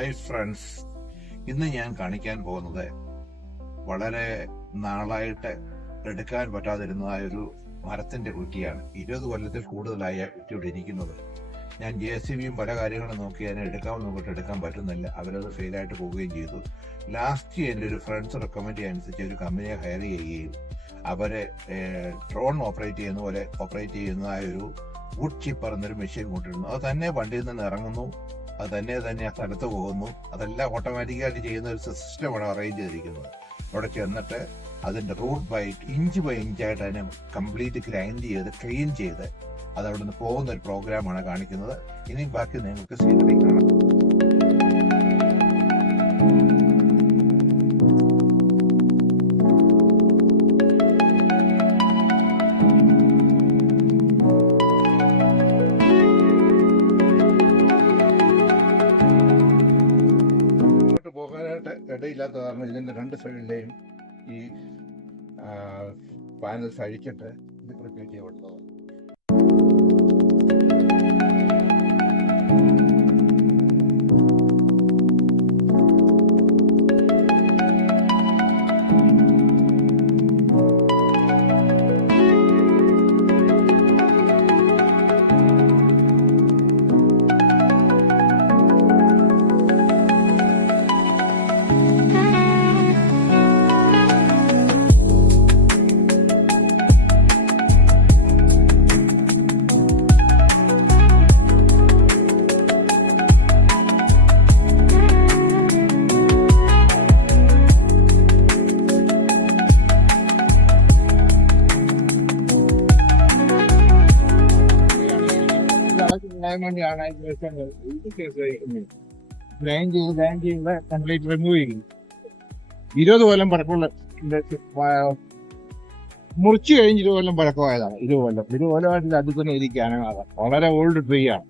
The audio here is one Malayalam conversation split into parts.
ഹായ് ഫ്രണ്ട്സ്, ഇന്ന് ഞാൻ കാണിക്കാൻ പോകുന്നത് വളരെ നാളായിട്ട് എടുക്കാൻ പറ്റാതിരുന്നതായ ഒരു മരത്തിന്റെ കുറ്റിയാണ്. 20 കൊല്ലത്തിൽ കൂടുതലായ കുറ്റി ഇവിടെ ഇരിക്കുന്നത്. ഞാൻ JCBയും പല കാര്യങ്ങളും നോക്കി അതിനെ എടുക്കാമെന്ന് നോക്കിയിട്ട് എടുക്കാൻ പറ്റുന്നില്ല. അവരത് ഫെയിലായിട്ട് പോവുകയും ചെയ്തു. ലാസ്റ്റ് എൻ്റെ ഒരു ഫ്രണ്ട്സ് റെക്കമെൻഡ് അനുസരിച്ച് ഒരു കമ്പനിയെ ഹയർ ചെയ്യുകയും അവരെ ഡ്രോൺ ഓപ്പറേറ്റ് ചെയ്യുന്ന പോലെ ഓപ്പറേറ്റ് ചെയ്യുന്നതായ ഒരു വുഡ് ചിപ്പർ എന്നൊരു മെഷീൻ കൊണ്ടിരുന്നു. അത് തന്നെ വണ്ടിയിൽ നിന്ന് ഇറങ്ങുന്നു, അത് തന്നെ ആ സ്ഥലത്ത് പോകുന്നു. അതെല്ലാം ഓട്ടോമാറ്റിക്കായിട്ട് ചെയ്യുന്ന ഒരു സിസ്റ്റമാണ് അറേഞ്ച് ചെയ്തിരിക്കുന്നത്. അവിടെ ചെന്നിട്ട് അതിന്റെ റൂട്ട് ബൈ ഇഞ്ച് ബൈ ഇഞ്ചായിട്ട് അതിനെ കംപ്ലീറ്റ് ഗ്രൈൻഡ് ചെയ്ത് ക്ലീൻ ചെയ്ത് അത് അവിടെ നിന്ന് പോകുന്ന ഒരു പ്രോഗ്രാമാണ് കാണിക്കുന്നത്. ഇനി ബാക്കി നിങ്ങൾക്ക് സീനറി കാണാം. പോകാനായിട്ട് ഇടയില്ലാത്ത കാരണം ഇതിന്റെ രണ്ട് സൈഡിലെയും ഈ പാനൽസ് അഴിച്ചിട്ട് ഇത് പ്രിപ്പയർ ചെയ്യപ്പെട്ടതാണ്. വേണ്ടിയാണ് കംപ്ലീറ്റ് റിമൂവ് ചെയ്യും. 20 കൊല്ലം പഴക്കമുള്ള മുറിച്ചു കഴിഞ്ഞ് 20 കൊല്ലം പഴക്കമായതാണ്. 20 കൊല്ലമായിട്ട് അതിൽ തന്നെ ഇരിക്കുകയാണ്. വളരെ ഓൾഡ് ട്രീ ആണ്.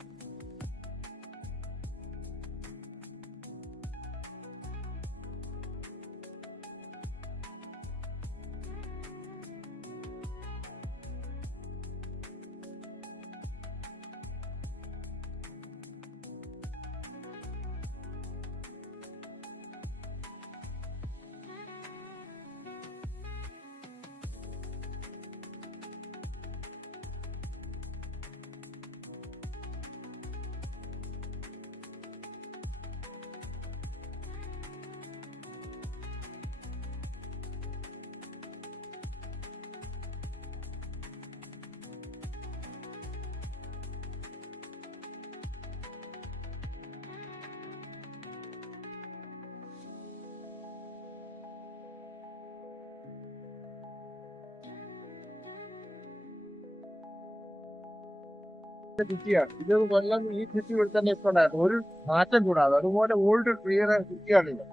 കുറ്റിയാണ്. 20 കൊല്ലം ഈ കുറ്റി ഇവിടെ തന്നെ ഇട്ടുണ്ടായിരുന്നു, ഒരു മാറ്റം കൂടാതെ. അതുപോലെ ഓൾഡ് ട്രീയുടെ കുറ്റിയാണിത്.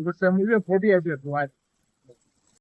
ഇത് പൊടിയായിട്ട് വെക്കും.